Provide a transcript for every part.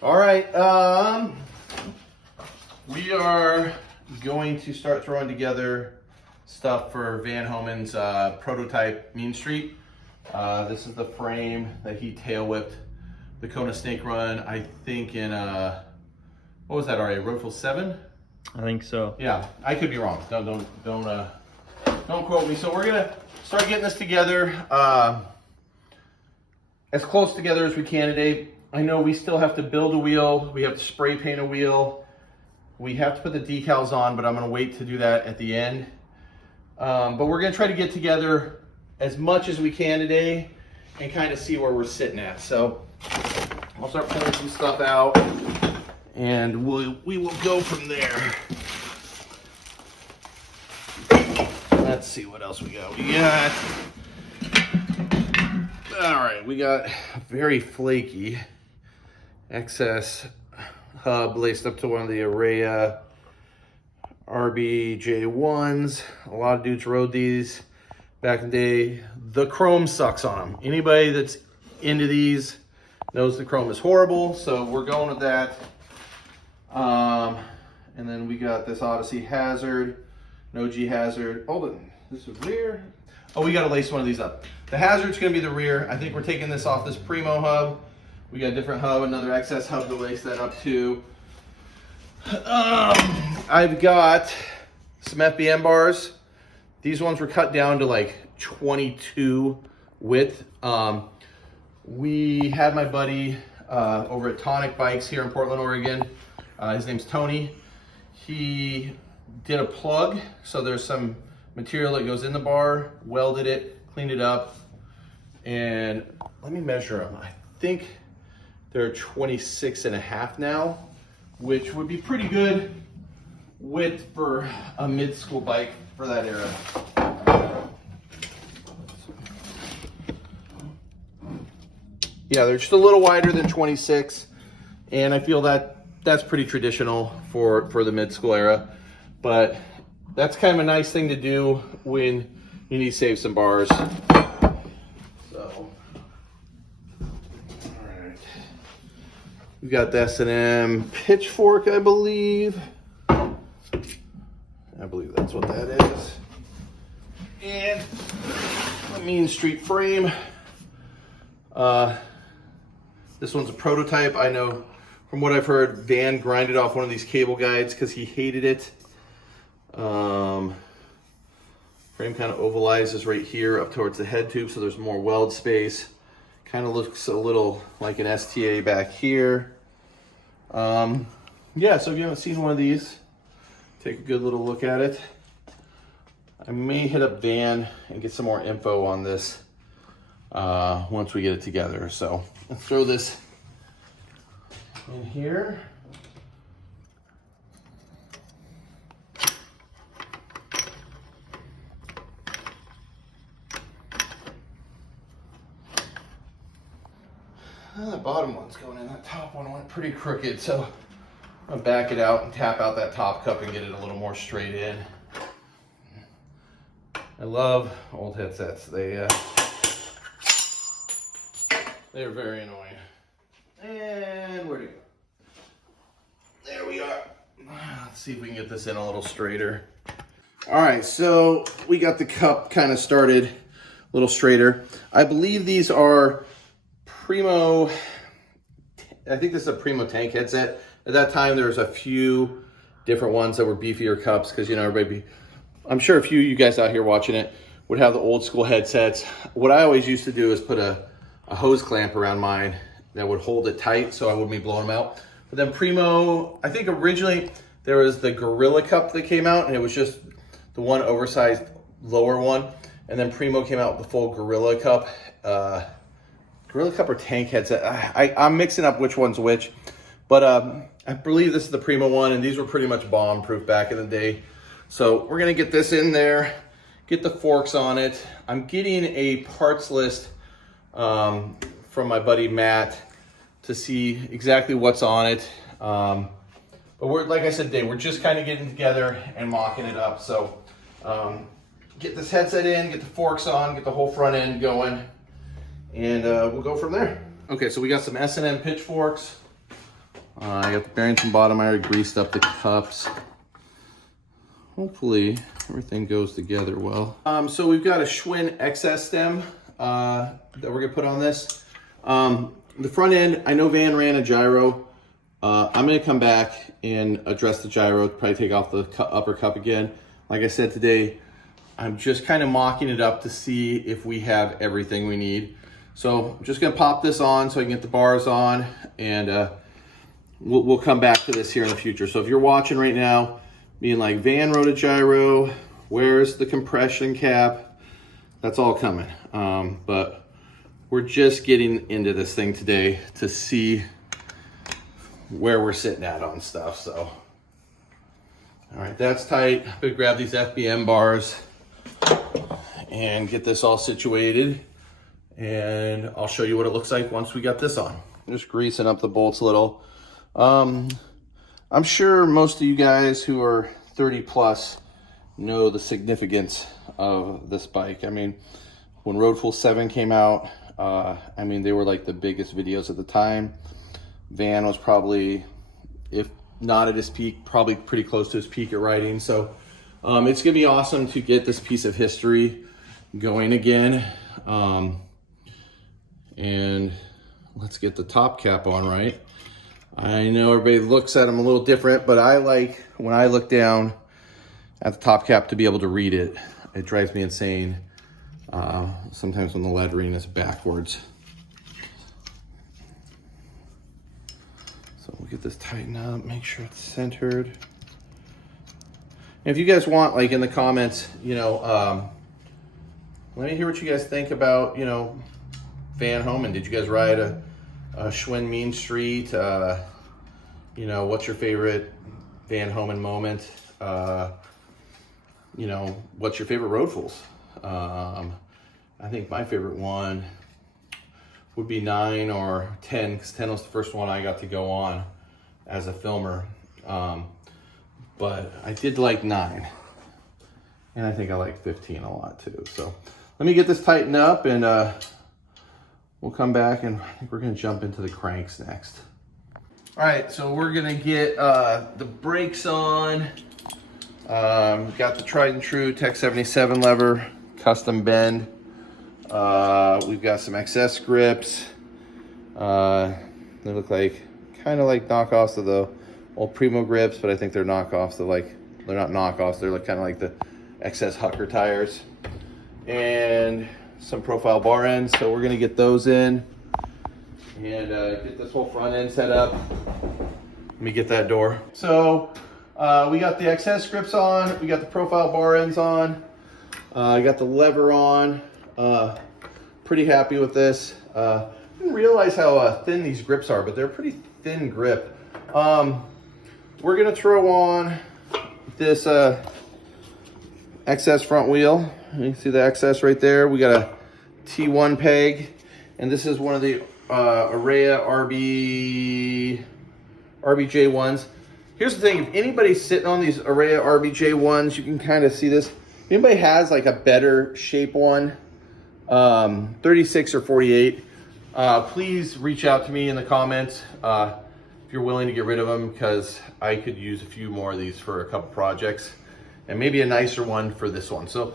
All right, we are going to start throwing together stuff for Van Homan's prototype Mean Street. This is the frame that he tail whipped the Kona snake run, I think in, what was that, RA, Roadful 7? I think so. Yeah, I could be wrong. Don't quote me. So we're gonna start getting this together as close together as we can today. I know we still have to build a wheel. We have to spray paint a wheel. We have to put the decals on, but I'm gonna wait to do that at the end. But we're gonna try to get together as much as we can today and kind of see where we're sitting at. So I'll start pulling some stuff out and we will go from there. Let's see what else we got. All right, we got very flaky excess hub laced up to one of the Araya RBJ1s. A lot of dudes rode these back in the day. The chrome sucks on them. Anybody that's into these knows the chrome is horrible, so we're going with that. And then we got this Odyssey Hazard, an OG Hazard. Hold it, this is rear. Oh, we gotta lace one of these up. The Hazard's gonna be the rear. I think we're taking this off this Primo hub. We got a different hub, another excess hub to lace that up to. I've got some FBM bars. These ones were cut down to like 22 width. We had my buddy over at Tonic Bikes here in Portland, Oregon. His name's Tony. He did a plug, so there's some material that goes in the bar, welded it, cleaned it up, and let me measure them. I think they're 26.5 now, which would be pretty good width for a mid-school bike for that era. Yeah, they're just a little wider than 26, and I feel that that's pretty traditional for the mid-school era, but that's kind of a nice thing to do when you need to save some bars. So, all right. We got the S&M Pitchfork, I believe. I believe that's what that is. And the Mean Street frame. This one's a prototype. I know from what I've heard, Van grinded off one of these cable guides because he hated it. Frame kind of ovalizes right here up towards the head tube, so there's more weld space. Kind of looks a little like an STA back here. Yeah, so if you haven't seen one of these, take a good little look at it. I may hit up Van and get some more info on this once we get it together. So let's throw this in here. The bottom one's going in. That top one went pretty crooked, so I'm gonna back it out and tap out that top cup and get it a little more straight in. I love old headsets. They're very annoying. And where'd it go? There we are. Let's see if we can get this in a little straighter. All right, so we got the cup kind of started a little straighter. I believe these are Primo, I think this is a Primo tank headset. At that time, there was a few different ones that were beefier cups because, you know, everybody, I'm sure a few of you guys out here watching it would have the old school headsets. What I always used to do is put a hose clamp around mine that would hold it tight so I wouldn't be blowing them out. But then Primo, I think originally there was the Gorilla Cup that came out, and it was just the one oversized lower one. And then Primo came out with the full Gorilla Cup. Gorilla Cup or tank headset. I'm mixing up which one's which. But I believe this is the Primo one, and these were pretty much bomb-proof back in the day. So we're gonna get this in there, get the forks on it. I'm getting a parts list from my buddy Matt to see exactly what's on it. But we're, like I said, Dave, we're just kind of getting together and mocking it up. So get this headset in, get the forks on, get the whole front end going, and we'll go from there. Okay, so we got some S&M pitchforks. I got the bearings from bottom. I already greased up the cups. Hopefully everything goes together well. So we've got a Schwinn XS stem that we're gonna put on this. The front end, I know Van ran a gyro. I'm gonna come back and address the gyro, probably take off the upper cup again. Like I said today, I'm just kind of mocking it up to see if we have everything we need. So I'm just gonna pop this on so I can get the bars on, and we'll come back to this here in the future. So if you're watching right now, being like, Van rode a gyro, where's the compression cap? That's all coming. But we're just getting into this thing today to see where we're sitting at on stuff. So, all right, that's tight. I'm gonna grab these FBM bars and get this all situated, and I'll show you what it looks like once we got this on. I'm just greasing up the bolts a little. I'm sure most of you guys who are 30 plus know the significance of this bike. I mean, when Road Full 7 came out, I mean, they were like the biggest videos at the time. Van was probably, if not at his peak, probably pretty close to his peak at riding. So it's gonna be awesome to get this piece of history going again. And let's get the top cap on right. I know everybody looks at them a little different, but I like, when I look down at the top cap, to be able to read it. It drives me insane. Sometimes when the lettering is backwards. So we'll get this tightened up, make sure it's centered. And if you guys want, like in the comments, you know, let me hear what you guys think about, you know, Van Homan. Did you guys ride a Schwinn Mean Street? You know, what's your favorite Van Homan moment? You know, what's your favorite road fulls? I think my favorite one would be 9 or 10, because 10 was the first one I got to go on as a filmer. But I did like 9. And I think I like 15 a lot too. So let me get this tightened up, and we'll come back, and I think we're gonna jump into the cranks next. All right, so we're gonna get the brakes on. Got the tried and true Tech 77 lever, custom bend. We've got some XS grips. They look like, kind of like knockoffs of the old Primo grips, but I think they're knockoffs. They're not knockoffs, they're like kind of like the XS Hucker tires. And some profile bar ends, so we're gonna get those in and get this whole front end set up. Let me get that door. So we got the XS grips on, we got the profile bar ends on, I got the lever on. Pretty happy with this. I didn't realize how thin these grips are, but they're a pretty thin grip. We're gonna throw on this XS front wheel. You can see the XS right there. We got a T1 peg, and this is one of the Araya RBJ1s. Here's the thing, if anybody's sitting on these Araya RBJ1s, you can kind of see this. If anybody has like a better shape one, 36 or 48, please reach out to me in the comments if you're willing to get rid of them, because I could use a few more of these for a couple projects, and maybe a nicer one for this one. So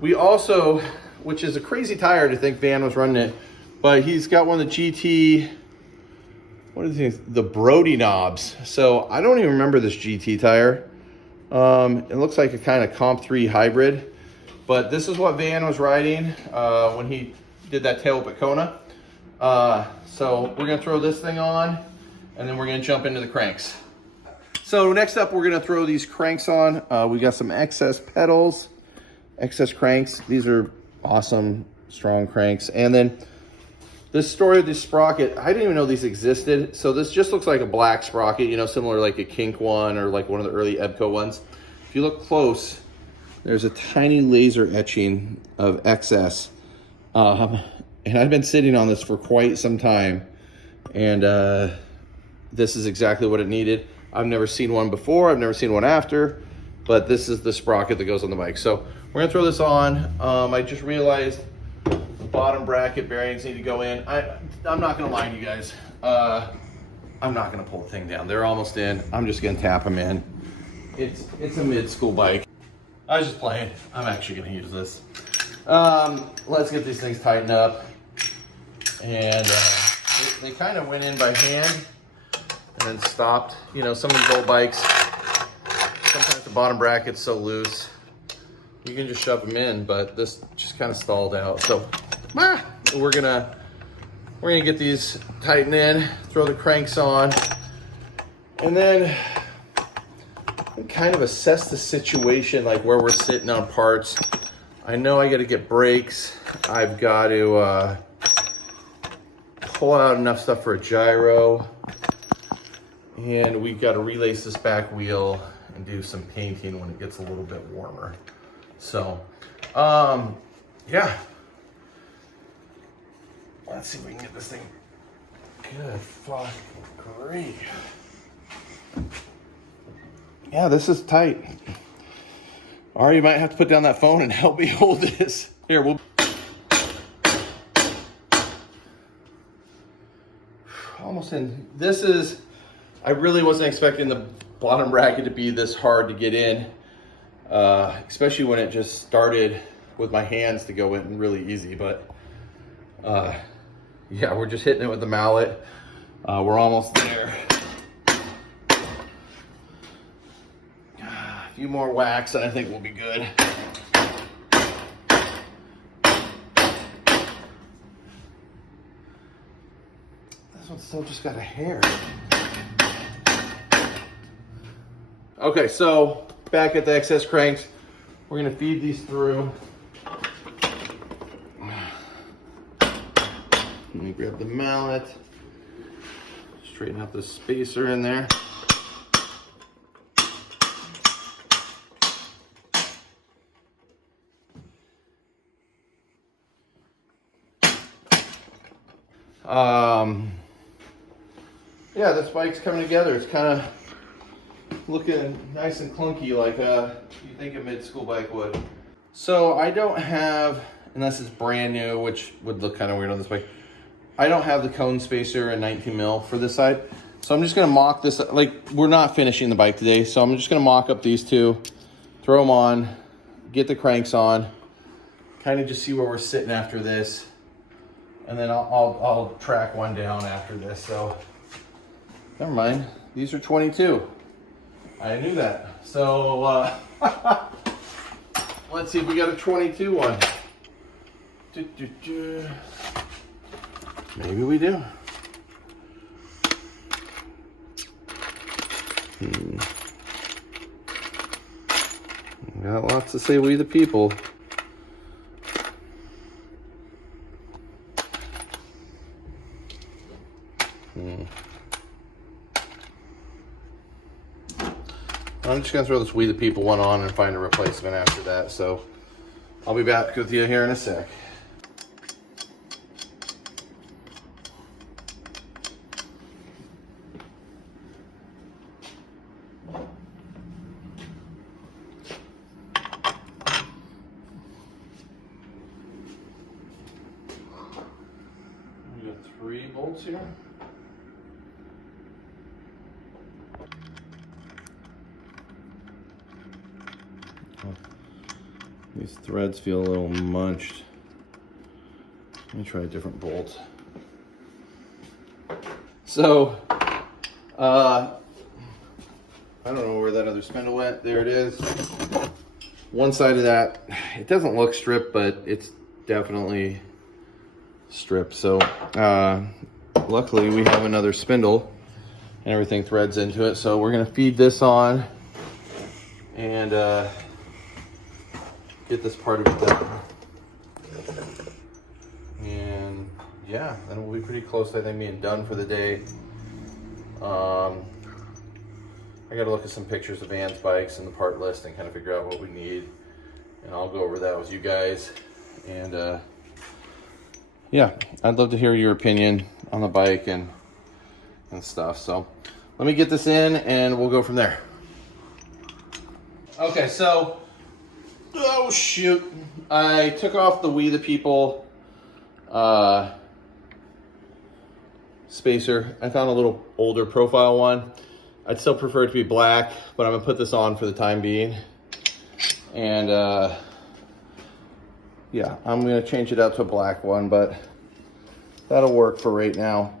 we also, which is a crazy tire to think Van was running it, but he's got one of the GT, what is it, the Brody knobs. So I don't even remember this GT tire. It looks like a kind of Comp 3 hybrid, but this is what Van was riding when he did that tail whip at Kona. So we're gonna throw this thing on, and then we're gonna jump into the cranks. So next up, we're gonna throw these cranks on. We got some XS pedals, XS cranks. These are awesome, strong cranks. And then this story of this sprocket, I didn't even know these existed. So this just looks like a black sprocket, you know, similar to like a Kink one or like one of the early Ebco ones. If you look close, there's a tiny laser etching of XS. And I've been sitting on this for quite some time. And this is exactly what it needed. I've never seen one before, I've never seen one after, but this is the sprocket that goes on the bike. So we're gonna throw this on. I just realized the bottom bracket bearings need to go in. I'm not gonna lie to you guys. I'm not gonna pull the thing down. They're almost in. I'm just gonna tap them in. It's a mid-school bike. I was just playing. I'm actually gonna use this. Let's get these things tightened up. And they kind of went in by hand and then stopped. You know, some of these old bikes, sometimes the bottom bracket's so loose, you can just shove them in, but this just kind of stalled out. So we're gonna get these tightened in, throw the cranks on, and then kind of assess the situation, like where we're sitting on parts. I know I got to get brakes. I've got to pull out enough stuff for a gyro, and we've got to relace this back wheel and do some painting when it gets a little bit warmer. So, yeah. Let's see if we can get this thing. Good fuck grief. Yeah, this is tight. Or you might have to put down that phone and help me hold this. Here, we'll. Almost in. This is, I really wasn't expecting the bottom bracket to be this hard to get in. Especially when it just started with my hands to go in really easy. But yeah, we're just hitting it with the mallet. We're almost there. A few more whacks and I think we'll be good. This one's still just got a hair. Okay, so back at the excess cranks, we're gonna feed these through. Let me grab the mallet, straighten out the spacer in there. Yeah, this bike's coming together. It's kind of looking nice and clunky, like you think a mid-school bike would. So I don't have, unless it's brand new, which would look kind of weird on this bike, I don't have the cone spacer and 19 mil for this side. So I'm just gonna mock this, like we're not finishing the bike today, so I'm just gonna mock up these two, throw them on, get the cranks on, kind of just see where we're sitting after this. And then I'll track one down after this. So never mind, these are 22. I knew that. So let's see if we got a 22 one. Maybe we do. Got lots to say, we the people. I'm just gonna throw this We the People one on and find a replacement after that. So I'll be back with you here in a sec. We got 3 bolts here. These threads feel a little munched. Let me try a different bolt. So, I don't know where that other spindle went. There it is. One side of that, it doesn't look stripped, but it's definitely stripped. So, luckily we have another spindle and everything threads into it. So we're gonna feed this on and get this part of it done. And yeah, then we'll be pretty close to, I think, being done for the day. I gotta look at some pictures of Ann's bikes and the part list and kind of figure out what we need. And I'll go over that with you guys. And yeah, I'd love to hear your opinion on the bike and stuff. So let me get this in and we'll go from there. Okay, so oh shoot, I took off the We the People spacer. I found a little older profile one. I'd still prefer it to be black, but I'm gonna put this on for the time being. And yeah, I'm gonna change it out to a black one, but that'll work for right now.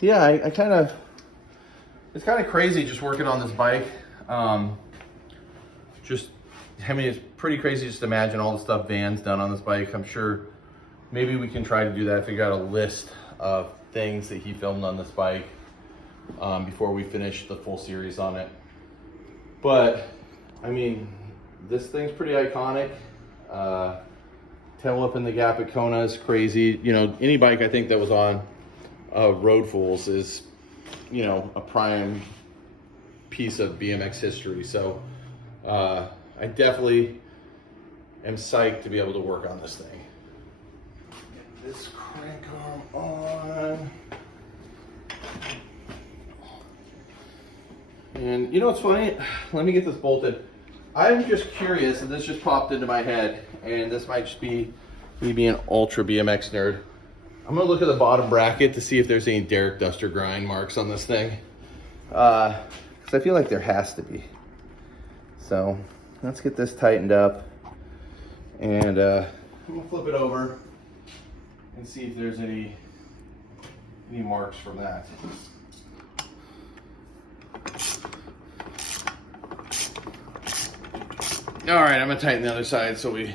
Yeah, I kind of, it's kind of crazy just working on this bike. I mean, it's pretty crazy just to imagine all the stuff Van's done on this bike. I'm sure maybe we can try to do that, figure out a list of things that he filmed on this bike before we finish the full series on it. But, I mean, this thing's pretty iconic. Tail up in the gap at Kona is crazy. You know, any bike I think that was on Road Fools is, you know, a prime piece of BMX history. So I definitely am psyched to be able to work on this thing. Get this crank arm on. And you know what's funny? Let me get this bolted. I'm just curious, and this just popped into my head, and this might just be me being an ultra BMX nerd. I'm gonna look at the bottom bracket to see if there's any Derek Duster grind marks on this thing. Because I feel like there has to be. So let's get this tightened up. And I'm gonna flip it over and see if there's any marks from that. All right, I'm gonna tighten the other side so we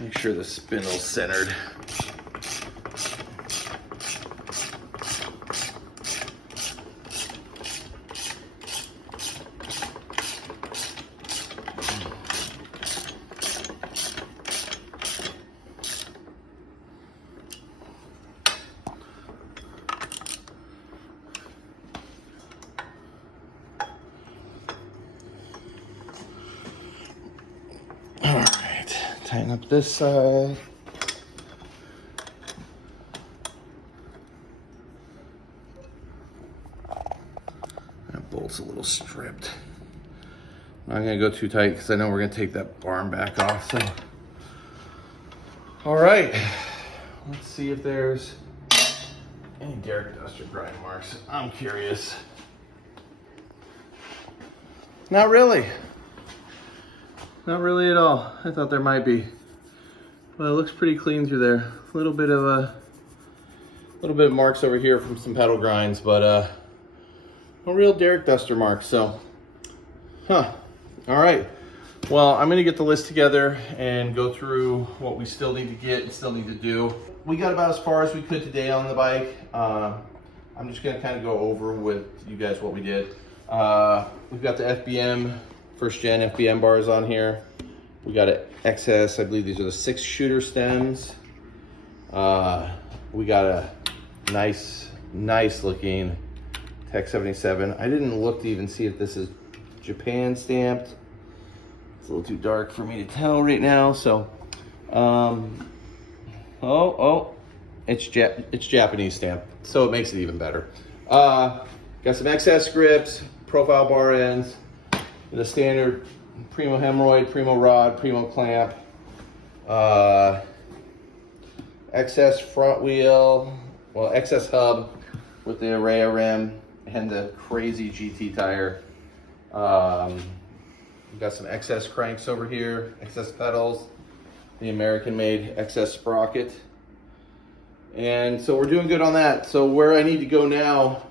make sure the spindle's centered. Tighten up this side. That bolt's a little stripped. I'm not gonna go too tight because I know we're gonna take that barn back off. So, all right, let's see if there's any Derek Duster grind marks. I'm curious. Not really. Not really at all. I thought there might be, but it looks pretty clean through there. A little bit of marks over here from some pedal grinds, but no real Derek Duster marks. So, all right. Well, I'm gonna get the list together and go through what we still need to get and still need to do. We got about as far as we could today on the bike. I'm just gonna kind of go over with you guys what we did. We've got the FBM. First gen FBM bars on here. We got an XS, I believe these are the 6 shooter stems. We got a nice looking Tech 77. I didn't look to even see if this is Japan stamped. It's a little too dark for me to tell right now. So, it's Japanese stamped, so it makes it even better. Got some XS grips, profile bar ends. The standard Primo hemorrhoid, Primo rod, Primo clamp, XS front wheel, well, XS hub with the Araya rim and the crazy GT tire. We've got some XS cranks over here, XS pedals, the American-made XS sprocket. And so we're doing good on that. So where I need to go now,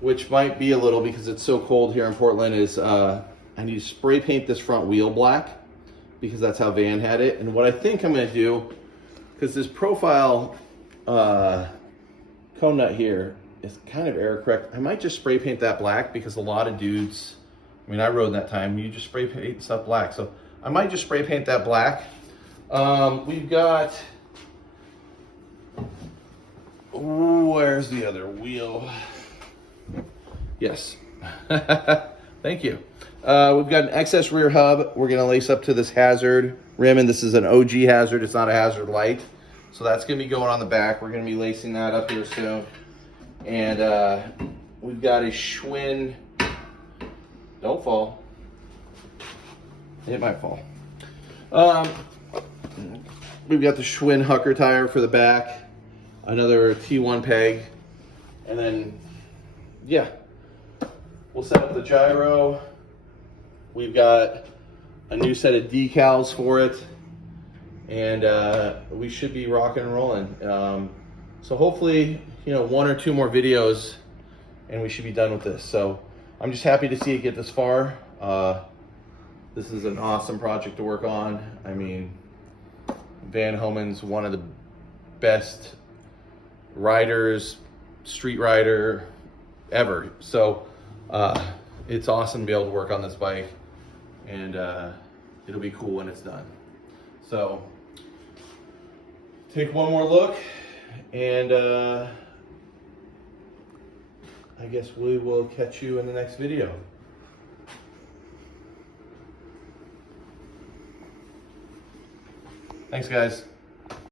which might be a little because it's so cold here in Portland, is I need to spray paint this front wheel black because that's how Van had it. And what I think I'm gonna do, because this profile cone nut here is kind of error correct, I might just spray paint that black because a lot of dudes, I mean, I rode that time, you just spray paint stuff black. So I might just spray paint that black. We've got, where's the other wheel? Yes. Thank you. We've got an XS rear hub. We're going to lace up to this Hazard rim, and this is an OG Hazard. It's not a Hazard Light. So that's going to be going on the back. We're going to be lacing that up here soon. And we've got a Schwinn. Don't fall. It might fall. we've got the Schwinn Hucker tire for the back, another T1 peg, and then, yeah, we'll set up the gyro. We've got a new set of decals for it, and we should be rocking and rolling. So hopefully, you know, 1 or 2 more videos and we should be done with this. So I'm just happy to see it get this far. This is an awesome project to work on. I mean, Van Homan's one of the best riders, street rider ever. So it's awesome to be able to work on this bike, and it'll be cool when it's done. So take one more look, and I guess we will catch you in the next video. Thanks, guys.